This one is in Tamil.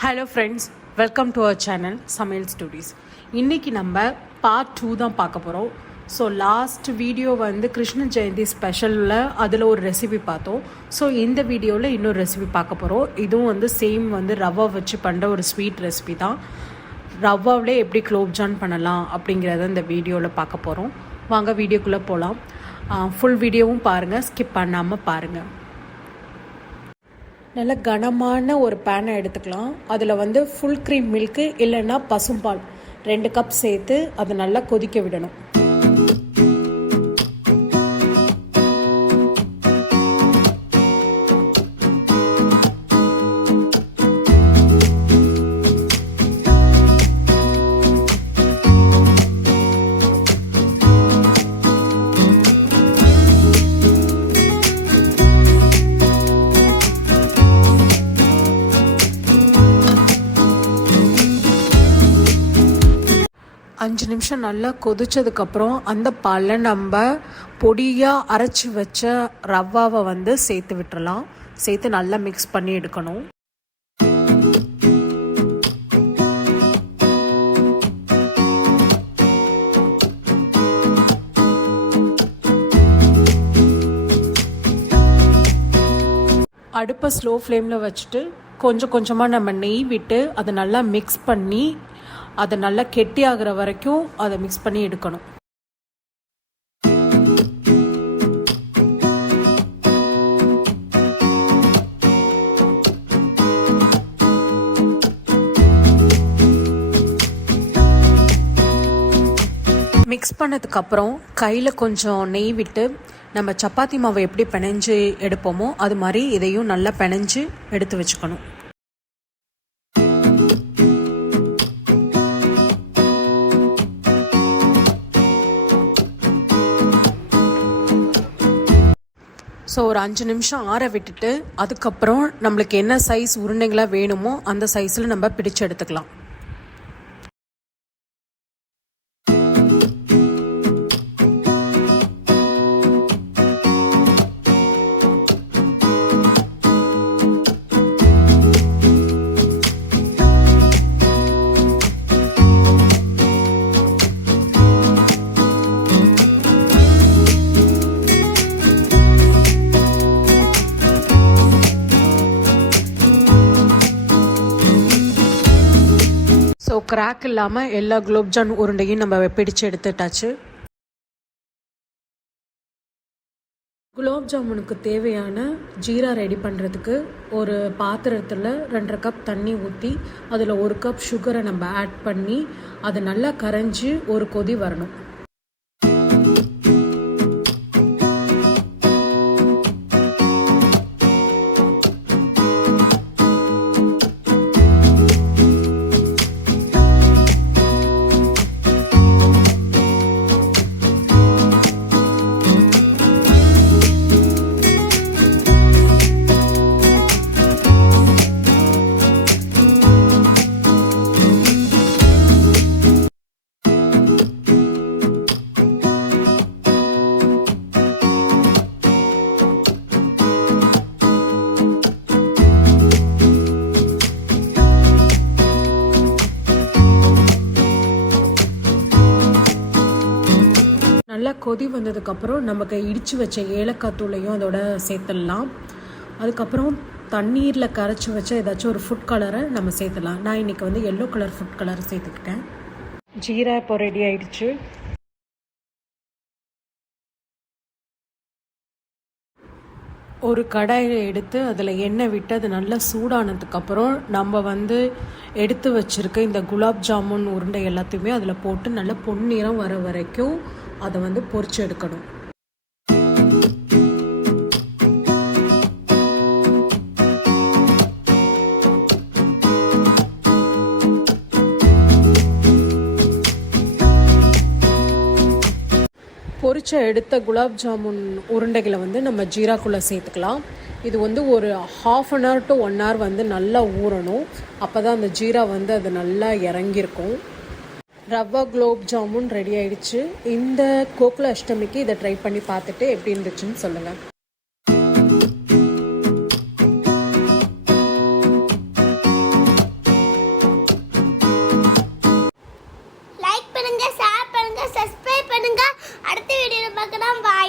Hello friends, welcome to our channel SamayalStories. இன்றைக்கி நம்ம பார்ட் 2 தான் பார்க்க போகிறோம். ஸோ லாஸ்ட் வீடியோ வந்து கிருஷ்ண ஜெயந்தி ஸ்பெஷலில் அதில் ஒரு ரெசிபி பார்த்தோம். ஸோ இந்த வீடியோவில் இன்னொரு ரெசிபி பார்க்க போகிறோம். இதுவும் வந்து சேம் வந்து ரவா வச்சு பண்ணுற ஒரு ஸ்வீட் ரெசிபி தான். ரவாவிலே எப்படி குலோப்ஜான் பண்ணலாம் அப்படிங்கிறத இந்த வீடியோவில் பார்க்க போகிறோம். வாங்க வீடியோக்குள்ளே போகலாம். ஃபுல் வீடியோவும் பாருங்கள், ஸ்கிப் பண்ணாமல் பாருங்கள். நல்ல கனமான ஒரு பேனை எடுத்துக்கலாம். அதில் வந்து ஃபுல் க்ரீம் மில்க்கு இல்லைன்னா பசும்பால் 2 கப் சேர்த்து அதை நல்லா கொதிக்க விடணும். அஞ்சு நிமிஷம் நல்லா கொதிச்சதுக்கப்புறம் அந்த பாலில் நம்ம பொடியாக அரைச்சி வச்ச ரவாவை வந்து சேர்த்து விட்டுறலாம். சேர்த்து நல்லா மிக்ஸ் பண்ணி எடுக்கணும். அடுப்பை ஸ்லோ ஃப்ளேமில் வச்சுட்டு கொஞ்சம் கொஞ்சமாக நம்ம நெய் விட்டு அதை நல்லா மிக்ஸ் பண்ணி அதை நல்லா கெட்டி ஆகிற வரைக்கும் அதை மிக்ஸ் பண்ணி எடுக்கணும். மிக்ஸ் பண்ணதுக்கப்புறம் கையில் கொஞ்சம் நெய் விட்டு நம்ம சப்பாத்தி மாவை எப்படி பிணைஞ்சு எடுப்போமோ அது மாதிரி இதையும் நல்லா பிணைஞ்சு எடுத்து வச்சுக்கணும். ஸோ ஒரு 5 நிமிஷம் ஆற விட்டுட்டு அதுக்கப்புறம் நம்மளுக்கு என்ன சைஸ் உருண்டைகளாக வேணுமோ அந்த சைஸில் நம்ம பிடிச்சு எடுத்துக்கலாம். ஸோ கிராக் இல்லாமல் எல்லா குலோப்ஜான் உருண்டையும் நம்ம பிடிச்சு எடுத்துட்டாச்சு. குலோப்ஜாமுனுக்கு தேவையான ஜீரா ரெடி பண்ணுறதுக்கு ஒரு பாத்திரத்தில் 2.5 கப் தண்ணி ஊற்றி அதில் 1 கப் சுகரை நம்ம ஆட் பண்ணி அது நல்லா கரைஞ்சி ஒரு கொதி வரணும். நல்லா கொதி வந்ததுக்கப்புறம் நமக்கு இடித்து வச்ச ஏலக்காய் தூளையும் அதோட சேர்த்துடலாம். அதுக்கப்புறம் தண்ணீரில் கரைச்சி வச்ச ஏதாச்சும் ஒரு ஃபுட் கலரை நம்ம சேர்த்துடலாம். நான் இன்றைக்கி வந்து எல்லோ கலர் ஃபுட் கலரை சேர்த்துக்கிட்டேன். ஜீரா இப்போ ரெடி ஆயிடுச்சு. ஒரு கடாயை எடுத்து அதில் எண்ணெய் விட்டு அது நல்லா சூடானதுக்கப்புறம் நம்ம வந்து எடுத்து வச்சுருக்க இந்த குலாப் ஜாமுன் உருண்டை எல்லாத்தையுமே அதில் போட்டு நல்லா பொன்னிறம் வர வரைக்கும் அதை வந்து பொரிச்சு எடுக்கணும். பொரிச்ச எடுத்த குலாப் ஜாமுன் உருண்டைகளை வந்து நம்ம ஜீராக்குள்ளே சேர்த்துக்கலாம். இது வந்து ஒரு 1/2 அன் ஹவர் டு 1 ஹவர் வந்து நல்லா ஊறணும். அப்போ தான் அந்த ஜீரா வந்து அது நல்லா இறங்கியிருக்கும். ரவா குலோப்ஜாமுன் ரெடி ஆயிடுச்சு. இந்த கோகுல அஷ்டமிக்கு இதை ட்ரை பண்ணி பார்த்துட்டு எப்படி இருந்துச்சுன்னு சொல்லுங்கள். பக்கம் வாய்